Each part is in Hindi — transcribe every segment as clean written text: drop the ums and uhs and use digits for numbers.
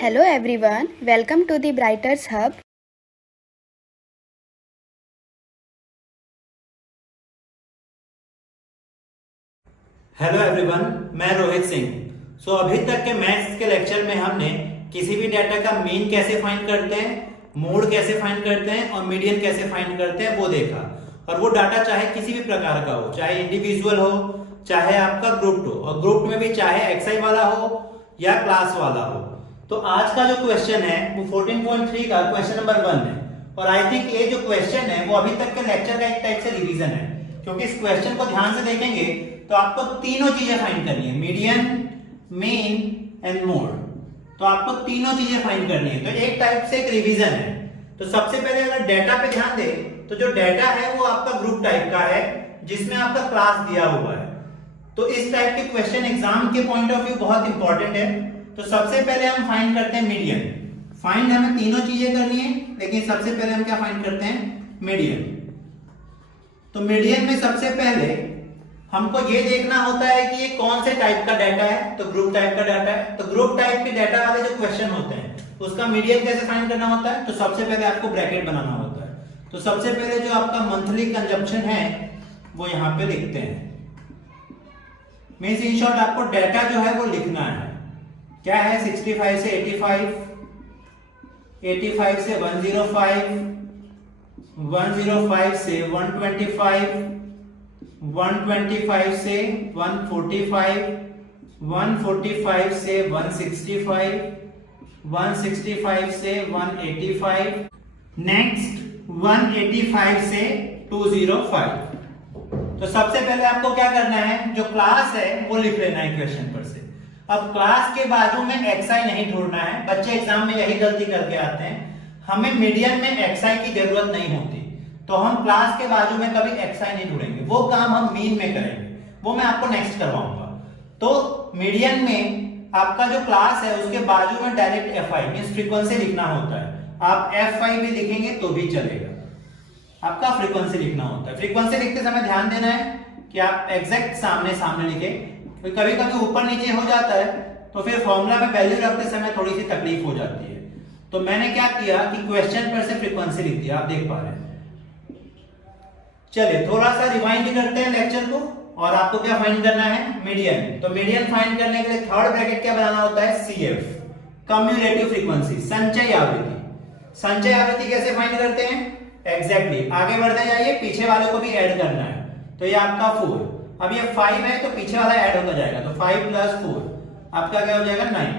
Hello everyone, welcome to the Brighters Hub. Hello everyone, मैं रोहित सिंह। अभी तक के मैथ्स के लेक्चर में हमने किसी भी डाटा का मीन कैसे फाइंड करते हैं, मोड कैसे फाइंड करते हैं और मीडियन कैसे फाइंड करते हैं वो देखा। और वो डाटा चाहे किसी भी प्रकार का हो, चाहे इंडिविजुअल हो, चाहे आपका ग्रुप हो, और ग्रुप में भी चाहे एक्सआई वाला हो या क्लास वाला हो। तो आज का जो क्वेश्चन है वो 14.3 का क्वेश्चन नंबर 1 है। और आई थिंक ये जो क्वेश्चन है वो अभी तक के लेक्चर का एक टाइप से रिवीजन है, क्योंकि इस क्वेश्चन को ध्यान से देखेंगे तो आपको तीनों चीजें फाइंड करनी है, मीडियन, मीन एंड मोड। तो आपको तीनों चीजें फाइंड करनी है, तो एक टाइप से एक रिवीजन है। तो सबसे पहले अगर डाटा पे ध्यान दे तो जो डाटा है वो आपका ग्रुप टाइप का है, जिसमें आपका क्लास दिया हुआ है। तो इस टाइप के क्वेश्चन एग्जाम के पॉइंट ऑफ व्यू बहुत इंपॉर्टेंट है। तो सबसे पहले हम फाइंड करते हैं मीडियन। फाइंड हमें तीनों चीजें करनी है, लेकिन सबसे पहले हम क्या फाइंड करते हैं, मीडियन। तो मीडियन में सबसे पहले हमको ये देखना होता है कि ये कौन से टाइप का डाटा है। तो ग्रुप टाइप का डाटा है। तो ग्रुप टाइप के डाटा वाले जो क्वेश्चन होते हैं उसका मीडियन कैसे फाइंड करना होता है। तो सबसे पहले आपको ब्रैकेट बनाना होता है। तो सबसे पहले जो आपका मंथली कंजप्शन है वो यहां पे लिखते हैं। मींस इन शॉर्ट आपको डाटा जो है वो लिखना है। क्या है, 65 से 85, 85 से 105, 105 से 125, 125 से 145, 145 से 165, 165 से 185, नेक्स्ट 185 से 205। तो सबसे पहले आपको क्या करना है, जो क्लास है वो लिख लेना है क्वेश्चन पर से। अब क्लास के बाजू में एक्सआई नहीं ढूंढना है, बच्चे एग्जाम में यही गलती करके आते हैं। हमें मीडियन में एक्सआई की जरूरत नहीं होती, तो हम क्लास के बाजू में कभी एक्सआई नहीं ढूंढेंगे। वो काम हम मीन में करेंगे, वो मैं आपको नेक्स्ट करवाऊंगा। तो मीडियन में आपका जो क्लास है उसके बाजू में डायरेक्ट एफआई मींस फ्रीक्वेंसी लिखना होता है। आप एफआई भी लिखेंगे तो भी चलेगा, आपका फ्रीक्वेंसी लिखना होता है। फ्रीक्वेंसी लिखते समय ध्यान देना है कि आप एग्जैक्ट सामने सामने लिखें। कभी कभी ऊपर नीचे हो जाता है तो फिर फॉर्मूला में वैल्यू रखते समय थोड़ी सी तकलीफ हो जाती है। तो मैंने क्या किया कि क्वेश्चन पर से फ्रीक्वेंसी लिख दिया, आप देख पा रहे हैं। चलिए थोड़ा सा रिवाइंड करते हैं लेक्चर को, और आपको क्या फाइंड करना है, मीडियन। तो मीडियन फाइंड करने के लिए थर्ड ब्रैकेट क्या बनाना होता है, सीएफ, कम्युलेटिव फ्रीक्वेंसी, संचय आवृत्ति। संचय आवृत्ति कैसे फाइंड करते हैं, एग्जैक्टली आगे बढ़ते जाइए, पीछे वाले को भी ऐड करना है। तो ये आपका 4, अब ये 5 है तो पीछे वाला ऐड होता जाएगा। तो 5 + 4 आपका क्या हो जाएगा, 9।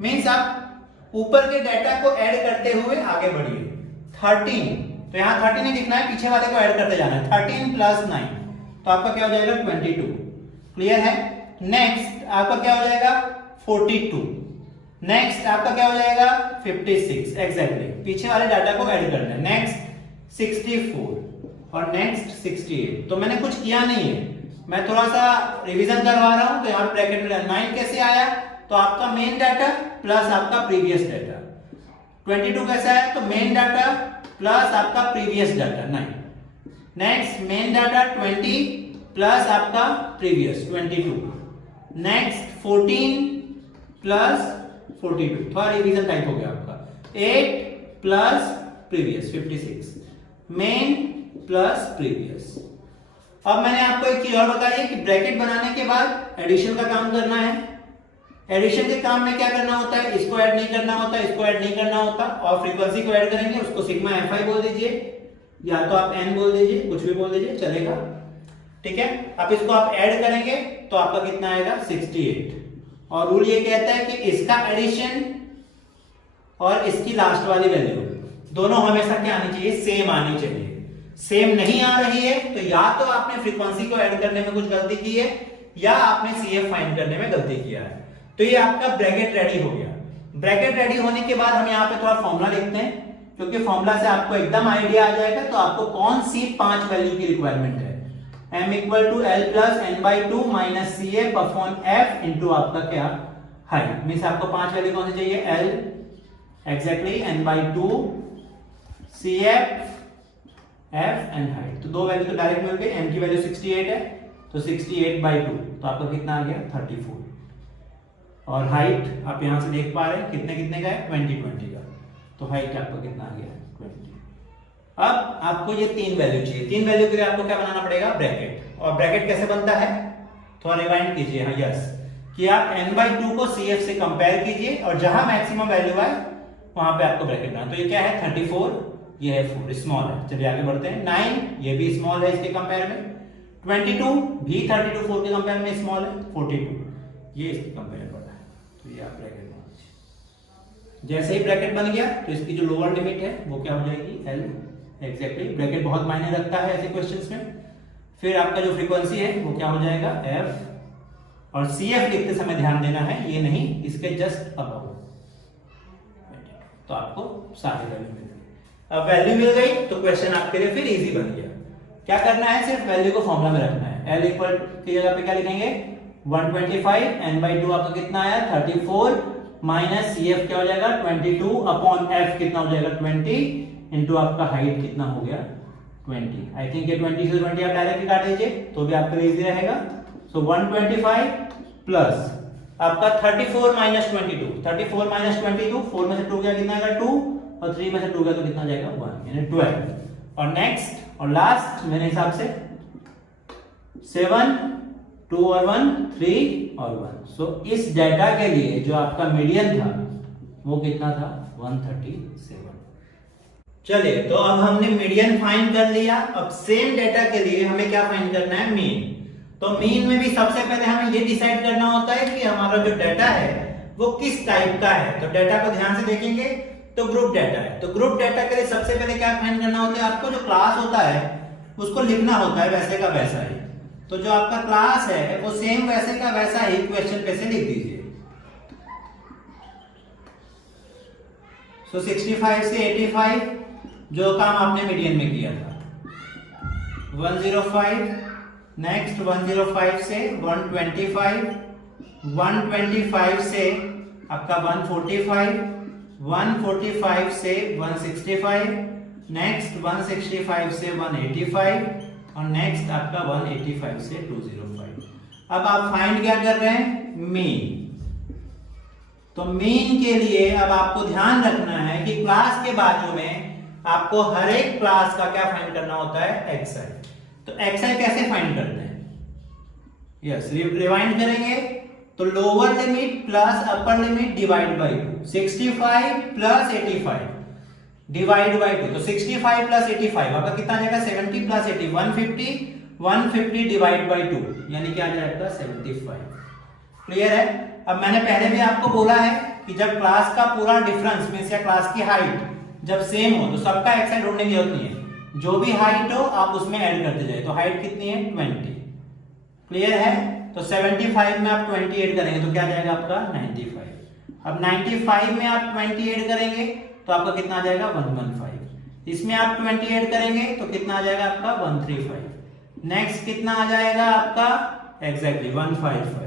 मींस आप ऊपर के डाटा को ऐड करते हुए आगे बढ़िए। 13, तो यहाँ 30 नहीं लिखना है, पीछे वाले को ऐड करते जाना है। 13 + 9 तो आपका क्या हो जाएगा, 22। क्लियर है। नेक्स्ट आपका क्या हो जाएगा, 42। नेक्स्ट आपका क्या हो जाएगा, 56। एग्जैक्टली पीछे वाले डाटा को ऐड करना है। नेक्स्ट 64 और नेक्स्ट 68। तो मैंने कुछ किया नहीं है, मैं थोड़ा सा रिवीजन करवा रहा हूं। तो यहाँ ब्रैकेट में 9 कैसे आया, तो आपका मेन डाटा प्लस आपका प्रीवियस डाटा। 22 कैसा है, तो मेन डाटा प्लस आपका previous data 9। Next main data 20 plus आपका प्रीवियस 22। नेक्स्ट 14 प्लस 42, थोड़ा रिवीजन टाइप हो गया आपका। 8 plus previous 56, main plus previous. अब मैंने आपको एक चीज और बताई है कि ब्रैकेट बनाने के बाद एडिशन का काम करना है। एडिशन के काम में क्या करना होता है, इसको ऐड नहीं करना होता, इसको ऐड नहीं करना होता, और फ्रीक्वेंसी को ऐड करेंगे, उसको सिग्मा एफआई बोल दीजिए, या तो आप एन बोल दीजिए, कुछ भी बोल दीजिए चलेगा। ठीक है, अब इसको आप ऐड करेंगे तो आपका कितना आएगा, 68। और रूल ये कहता है कि इसका एडिशन और इसकी लास्ट वाली वैल्यू दोनों हमेशा क्या आनी चाहिए, सेम आनी चाहिए। सेम नहीं आ रही है तो या तो आपने फ्रीक्वेंसी को ऐड करने में कुछ गलती की है, या आपने सीएफ फाइंड करने में गलती किया है। तो ये आपका ब्रैकेट रेडी हो गया। ब्रैकेट रेडी होने के बाद हम यहाँ पे थोड़ा फॉर्मूला लिखते हैं, क्योंकि फॉर्मूला से आपको एकदम आइडिया आ जाएगा तो आपको कौन सी 5 वैल्यू की रिक्वायरमेंट है। m = L + n/2 - CF/f into आपका क्या, हाइट। मींस आपको 5 वैल्यू कौन सी चाहिए, L exactly n/2 CF f and height. तो दो वैल्यू तो डायरेक्ट मिल गई। m की वैल्यू 68 है तो 68/2, तो आपका कितना आ गया, 34। और हाइट आप यहाँ से देख पा रहे हैं कितने कितने का है, 20 20 का। तो हाइट आपका कितना आ गया, 20। अब आपको ये 3 वैल्यू चाहिए। 3 वैल्यू के लिए आपको क्या बनाना पड़ेगा, ब्रैकेट। और ब्रैकेट कैसे बनता है, थोड़ा रिवाइंड कीजिए। हाँ यस, कि आप n/2 को CF से कंपेयर कीजिए और जहां मैक्सिमम वैल्यू आए वहां पे आपको ब्रैकेट बनाना। तो ये क्या है, 34, ये है 4, स्मॉल है। चलिए आगे बढ़ते हैं। 9 ये भी स्मॉल है इसके कंपेयर में। 22 भी 32 4 के कंपेयर में स्मॉल है। 42 ये इसके कंपेयर में बड़ा है। तो ये आप ब्रैकेट बना दीजिए। जैसे ही ब्रैकेट बन गया तो इसकी जो लोअर लिमिट है वो क्या हो जाएगी, L। एग्जैक्टली ब्रैकेट बहुत मायने रखता है ऐसे क्वेश्चंस में। फिर आपका जो फ्रीक्वेंसी है वो क्या हो जाएगा, F। और CF लिखते समय ध्यान देना है, ये नहीं, इसके जस्ट अबव। तो आपको सारी वैल्यू मिल गई। अब वैल्यू मिल गई तो क्वेश्चन आपके लिए फिर इजी बन गया। क्या करना है, सिर्फ वैल्यू को फॉर्मूला में रखना है। L इक्वल की जगह पे क्या लिखेंगे, 125 n/2 आपका कितना आया, 34 माइनस CF क्या हो जाएगा, 22 अपॉन F कितना हो जाएगा, 20 इंटू आपका हाइट कितना हो गया, 20। आई थिंक ये 20 से 20 आप डायरेक्टली काट दीजिए तो भी आपके लिए इजी रहेगा। सो 125 प्लस आपका 34 माइनस 22, 34 माइनस 22, 4 में से 2 गया कितना आएगा, 2, और 3 में से 2 गया तो कितना जाएगा, 1, यानी 12। और नेक्स्ट और लास्ट मेरे हिसाब से 7, 2 और 1, 3 और 1। सो इस डाटा के लिए जो आपका मीडियन था वो कितना था, 137। चलिए तो अब हमने मीडियन फाइंड कर लिया। अब सेम डाटा के लिए हमें क्या फाइंड करना है, मीन। तो मीन में भी सबसे पहले हमें ये डिसाइड करना होता है कि हमारा जो डाटा है वो किस टाइप का है। तो डाटा को ध्यान से देखेंगे तो ग्रुप डाटा है। तो ग्रुप डाटा के लिए सबसे पहले क्या फाइंड करना होता है, आपको जो क्लास होता है उसको लिखना होता है वैसे का वैसा ही। तो जो आपका क्लास है वो सेम वैसे का वैसा ही क्वेश्चन पे से लिख दीजिए। सो 65 से 85 जो काम आपने मीडियन में किया था, 105, नेक्स्ट 105 से 125, 125 से आपका 145, 145 से 165, नेक्स्ट 165 से 185 और नेक्स्ट आपका 185 से 205। अब आप फाइंड क्या कर रहे हैं, मीन। तो मीन के लिए अब आपको ध्यान रखना है कि क्लास के बाजू में आपको हर एक क्लास का क्या फाइंड करना होता है, xi। तो xi कैसे फाइंड करते हैं, यस रिवाइंड करेंगे तो lower limit plus upper limit divide by 2, 65 plus 85 divide by 2। तो 65 प्लस 85 आपका कितना आ जाएगा, 70 प्लस 80 150, 150 डिवाइड बाय 2 यानी क्या आ जाएगा, 75। क्लियर है। अब मैंने पहले भी आपको बोला है कि जब क्लास का पूरा डिफरेंस मींस या क्लास की हाइट जब सेम हो तो सबका xi ढूंढने की जरूरत नहीं है, जो भी हाइट हो आप उसमें ऐड करते जाए। तो हाइट कितनी है, 20। क्लियर है। तो 75 में आप 20 ऐड करेंगे तो क्या आ जाएगा आपका 95। अब 95 में आप 20 ऐड करेंगे तो आपका कितना आ जाएगा 115। इसमें आप 20 ऐड करेंगे तो कितना आ जाएगा आपका 135। नेक्स्ट कितना आ जाएगा आपका एग्जैक्टली 155।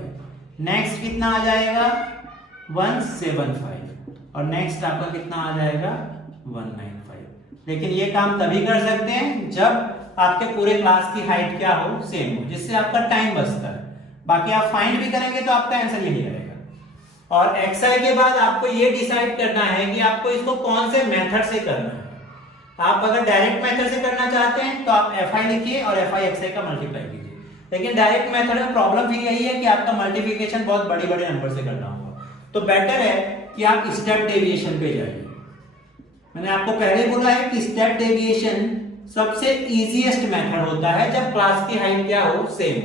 नेक्स्ट कितना आ जाएगा 175 और नेक्स्ट आपका कितना आ जाएगा 195। लेकिन ये काम तभी कर सकते हैं जब आपके पूरे क्लास की हाइट क्या हो, सेम हो, जिससे आपका टाइम बचता है। बाकी आप फाइंड भी करेंगे तो आपका आंसर यही रहेगा। और xi के बाद आपको ये डिसाइड करना है कि आपको इसको कौन से मेथड से करना है। आप अगर डायरेक्ट मेथड से करना चाहते हैं तो आप fi लिखिए और fi xi का मल्टीप्लाई कीजिए। लेकिन डायरेक्ट मेथड में प्रॉब्लम भी यही है कि आपका मल्टीप्लिकेशन बहुत बड़े बड़े नंबर से करना होगा। तो बेटर है कि आप स्टेप डेविएशन पे जाइए। मैंने आपको पहले बोला है कि स्टेप डेविएशन सबसे इजीएस्ट मेथड होता है जब क्लास की हाइट क्या हो, सेम।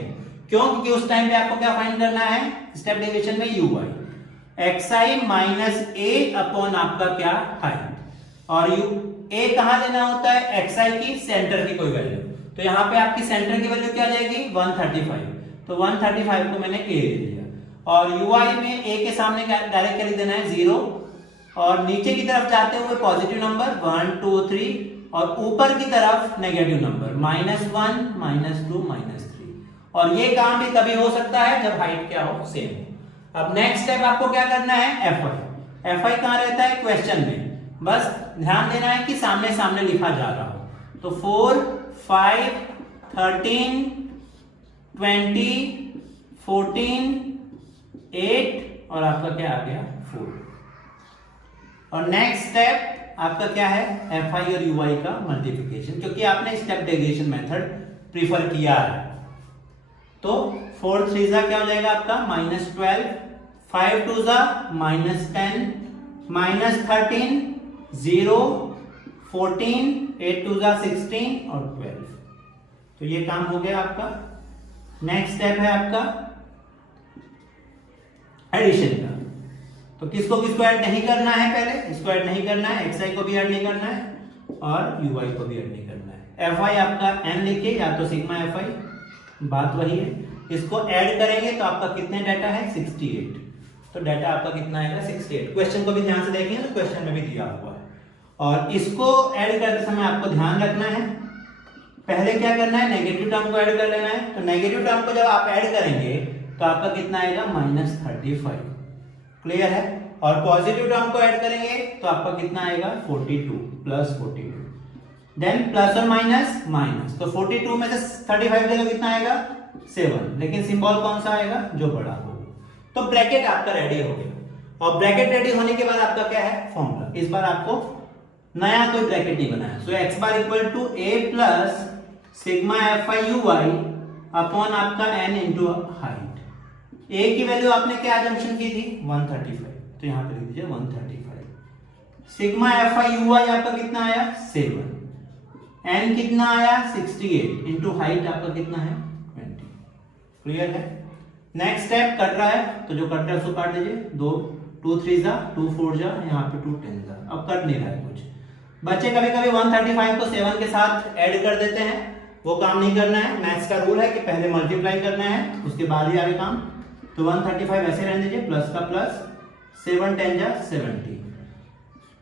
क्यों, क्योंकि उस टाइम पे आपको क्या फाइंड करना है, स्टेप डेविएशन में ui xi minus a upon आपका क्या हाइट। और a कहां लेना होता है, xi की सेंटर की कोई वैल्यू। तो यहाँ पे आपकी सेंटर की वैल्यू क्या आ जाएगी 135। तो 135 को मैंने a ले लिया और ui में a के सामने डायरेक्ट क्या लिख देना है 0 और नीचे की तरफ जाते हुए पॉजिटिव नंबर 1 2 3 और ऊपर की तरफ नेगेटिव नंबर -1 -2 -3। और ये काम भी तभी हो सकता है जब हाइट क्या हो, सेम। अब नेक्स्ट स्टेप आपको क्या करना है, fi कहां रहता है, क्वेश्चन में। बस ध्यान देना है कि सामने सामने लिखा जा रहा हो। तो 4 5 13 20 14 8 और आपका क्या आ गया 4। और नेक्स्ट स्टेप आपका क्या है fi और ui का मल्टीप्लिकेशन, क्योंकि आपने स्टेप डेविएशन मेथड प्रीफर किया है। तो 4 3 क्या हो जाएगा आपका -12, 5 2 -10, -13, 0, 14, 8 2 16 और 12। तो ये काम हो गया आपका। नेक्स्ट स्टेप है आपका एडिशन का। तो किसको किसको ऐड नहीं करना है, पहले इसको ऐड नहीं करना है, xi को भी ऐड नहीं करना है और ui को भी ऐड नहीं करना है। fi आपका n लिखिए या तो सिग्मा fi, बात वही है। इसको ऐड करेंगे तो आपका कितने डाटा है 68। तो डाटा आपका कितना आएगा 68। क्वेश्चन को भी ध्यान से देखेंगे तो क्वेश्चन में भी दिया हुआ है। और इसको ऐड करते समय आपको ध्यान रखना है, पहले क्या करना है नेगेटिव टर्म को ऐड कर लेना है। तो नेगेटिव टर्म को जब आप ऐड करेंगे तो आपका कितना आएगा -35। क्लियर है। और पॉजिटिव टर्म को ऐड करेंगे तो आपका कितना आएगा 42 +42। देन प्लस और माइनस माइनस, तो 42 में से 35 देखो कितना आएगा 7, लेकिन सिंबल कौन सा आएगा जो बड़ा हो। तो ब्रैकेट आपका रेडी हो गया। और ब्रैकेट रेडी होने के बाद आपका क्या है फॉर्मूला। इस बार आपको नया कोई ब्रैकेट नहीं बनाया। So x bar equal to a plus sigma fi ui upon आपका n इंटू हाइट। a की वैल्यू आपने क्या अजम्पशन की थी 135, तो यहां पे लिख दीजिए 135। सिग्मा fi ui आपका कितना आया 7, n कितना आया 68 इंटू हाइट आपका कितना है 20। क्लियर है। नेक्स्ट स्टेप कट रहा है, तो जो कट रहा है उसको काट दीजिए। 2 2 3 2 4 यहाँ पे 2 10 अब कट नहीं रहा है कुछ। बच्चे कभी कभी 135 को 7 के साथ ऐड कर देते हैं, वो काम नहीं करना है। मैथ्स का रूल है कि पहले मल्टीप्लाई करना है उसके बाद ही आगे काम। तो 135 ऐसे रहने दीजिए, प्लस का प्लस 7 10 70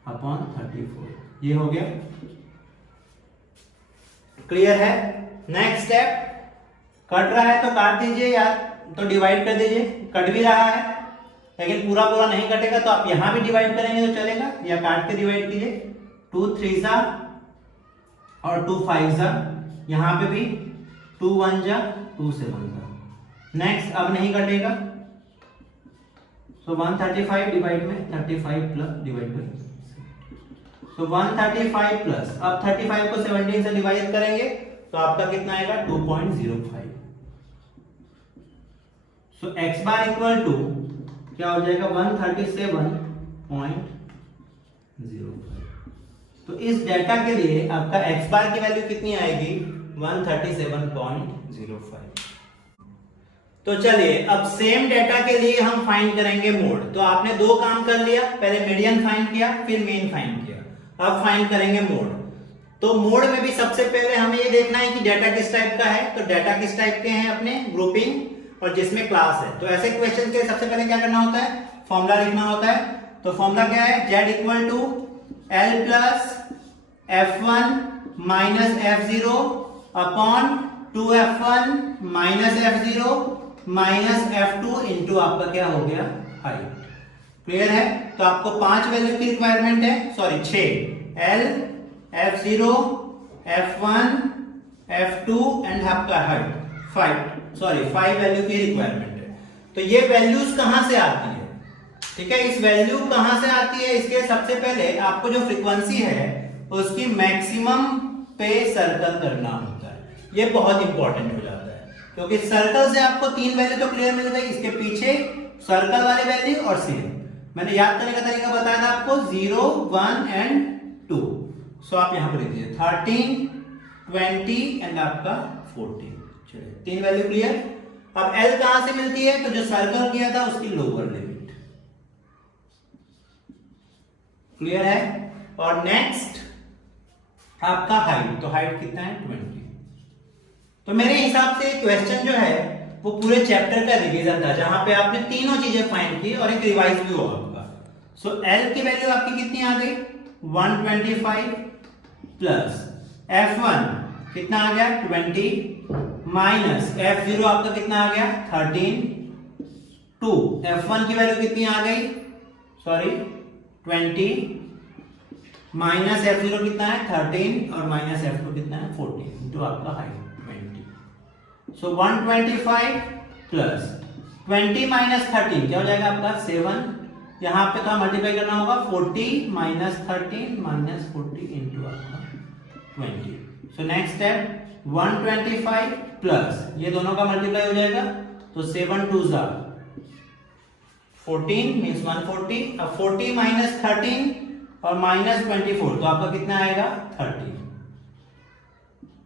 अपॉन 34। ये हो गया। क्लियर है। नेक्स्ट स्टेप कट रहा है तो काट दीजिए या तो डिवाइड कर दीजिए। कट भी रहा है लेकिन पूरा पूरा नहीं कटेगा तो आप यहां भी डिवाइड करेंगे तो चलेगा, या काट के डिवाइड कीजिए। 2 3 और 2 5 यहां पे भी 2 1 2 7। नेक्स्ट अब नहीं कटेगा, सो 135 डिवाइड में 35 plus divide by, so 135 plus अब 35 को 17 से डिवाइड करेंगे तो आपका कितना आएगा 2.05। सो x बार इक्वल टू क्या हो जाएगा 137.05। तो इस डेटा के लिए आपका x बार की वैल्यू कितनी आएगी 137.05। तो चलिए अब सेम डेटा के लिए हम फाइंड करेंगे मोड। तो आपने दो काम कर लिया, पहले मीडियन फाइंड किया फिर मीन फाइंड किया, अब फाइंड करेंगे मोड। तो मोड में भी सबसे पहले हमें ये देखना है कि डेटा किस टाइप का है। तो डेटा किस टाइप के हैं अपने ग्रुपिंग और जिसमें क्लास है। तो ऐसे क्वेश्चन के सबसे पहले क्या करना होता है फॉर्मूला लिखना होता है। तो फॉर्मूला क्या है z equal to l plus f1 minus f0 upon 2f1 minus f0 minus f2 into आपका क्या हो गया हाइट। क्लियर है। तो आपको 5 वैल्यू की रिक्वायरमेंट है, sorry 6, l f0 f1 f2 and आपका हाइट 5 वैल्यू की रिक्वायरमेंट है। तो ये वैल्यूज कहां से आती है, ठीक है, इस वैल्यू कहां से आती है। इसके सबसे पहले आपको जो फ्रीक्वेंसी है उसकी मैक्सिमम पे सर्कल करना होता है। ये बहुत इंपॉर्टेंट हो जाता है क्योंकि सर्कल से आपको 3 वैल्यू तो क्लियर मिल गई, इसके पीछे सर्कल वाली वैल्यू और सेम। मैंने याद करने का तरीका बताया था आपको 0 1 एंड 2। सो आप यहां पर लिख दीजिए 13 20 एंड आपका 14। चलिए 3 वैल्यू क्लियर। अब L कहां से मिलती है, तो जो सर्कल किया था उसकी लोअर लिमिट। क्लियर है। और नेक्स्ट आपका हाइट, तो हाइट कितना है 20। तो मेरे हिसाब से क्वेश्चन जो है वो पूरे चैप्टर का रिवीजन था जहां पे आपने तीनों चीजें फाइंड की और एक रिवाइज भी हुआ आपका। सो L की वैल्यू आपकी कितनी आ गई 125 प्लस f1 कितना आ गया 20 माइनस f0 आपका कितना आ गया 13 2 f1 की वैल्यू कितनी आ गई सॉरी 20 माइनस f0 कितना है 13 और माइनस f2 कितना है 14 इंटू आपका हाइट 20। सो 125 प्लस 20 माइनस 13 क्या हो जाएगा आपका 7, यहाँ पे तो मल्टीप्लाई करना होगा 40 माइनस 13 माइनस 40 इंटू आपका 20। सो नेक्स्ट स्टेप 125 प्लस ये दोनों का मल्टीप्लाई हो जाएगा तो 7 2 जा 14 मींस 140। अब 40 माइनस 13 और माइनस 24 तो आपका कितना आएगा 30।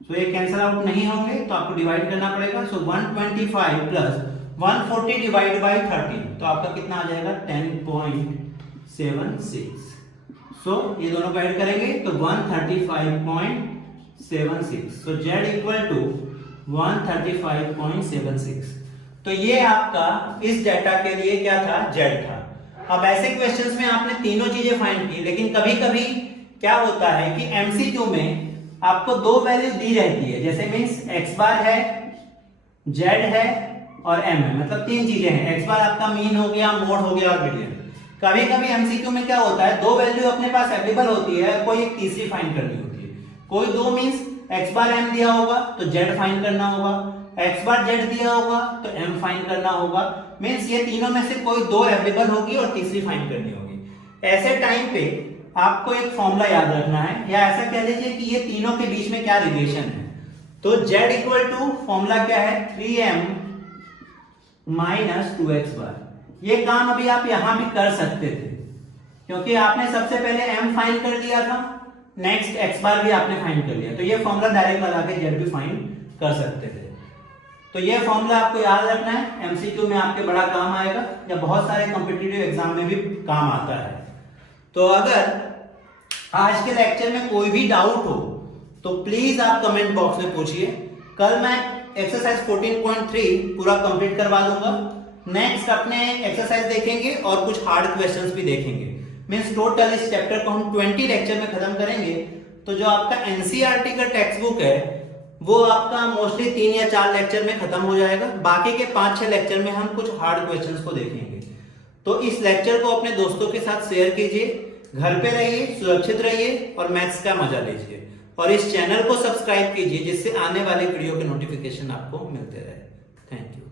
तो ये कैंसिल आउट नहीं होंगे तो आपको डिवाइड करना पड़ेगा। सो 125 प्लस 140 डिवाइड बाय 13 तो आपका कितना आ जाएगा 10.76। सो ये दोनों को ऐड करेंगे तो 135.76। सो z इक्वल टू 135.76। तो ये आपका इस डेटा के लिए क्या था z था। अब ऐसे क्वेश्चंस में आपने तीनों चीजें फाइंड की, लेकिन कभी कभी क्या होता है कि एमसीक्यू में आपको दो वैल्यू दी रहती है, जैसे मींस x बार है, z है और m है, मतलब तीन चीजें हैं। x बार आपका मीन हो गया, मोड हो गया और मीडियन। कभी कभी एमसीक्यू में क्या होता है दो वैल्यू अपने पास अवेलेबल होती है, कोई एक तीसरी फाइंड करनी होती है। कोई दो मींस x बार m दिया होगा तो z फाइंड करना होगा, x बार z दिया होगा तो m फाइंड करना होगा। मींस ये तीनों में से कोई दो अवेलेबल होगी और तीसरी फाइंड करनी होगी। ऐसे टाइम पे आपको एक फॉर्मूला याद रखना है, या ऐसा कह लीजिए कि ये तीनों के बीच में क्या रिलेशन है। तो z इक्वल टू फॉर्मूला क्या है 3m माइनस 2x बार। ये काम अभी आप यहां भी कर सकते थे, क्योंकि आपने सबसे पहले m फाइंड कर लिया था, नेक्स्ट x बार भी आपने फाइंड कर लिया, तो ये फॉर्मूला डायरेक्ट लगा के z भी फाइंड कर सकते थे। तो ये फॉर्मूला आपको याद रखना है, एमसीक्यू में आपके बड़ा काम आएगा या बहुत सारे कॉम्पिटिटिव एग्जाम में भी काम आता है। तो अगर आज के लेक्चर में कोई भी डाउट हो तो प्लीज आप कमेंट बॉक्स में पूछिए। कल मैं एक्सरसाइज 14.3 पूरा कंप्लीट करवा दूंगा। नेक्स्ट अपने एक्सरसाइज देखेंगे और कुछ हार्ड क्वेश्चंस भी देखेंगे। मींस टोटल इस चैप्टर को हम 20 लेक्चर में खत्म करेंगे। तो जो आपका एनसीईआरटी का टेक्स्ट बुक है वो आपका मोस्टली 3 या 4 लेक्चर में खत्म हो जाएगा। बाकी के 5-6 लेक्चर में हम कुछ हार्ड क्वेश्चंस को देखेंगे। तो इस लेक्चर को अपने दोस्तों के साथ शेयर कीजिए, घर पे रहिए, सुरक्षित रहिए और मैथ्स का मजा लीजिए। और इस चैनल को सब्सक्राइब कीजिए जिससे आने वाले वीडियो के नोटिफिकेशन आपको मिलते रहे। Thank you.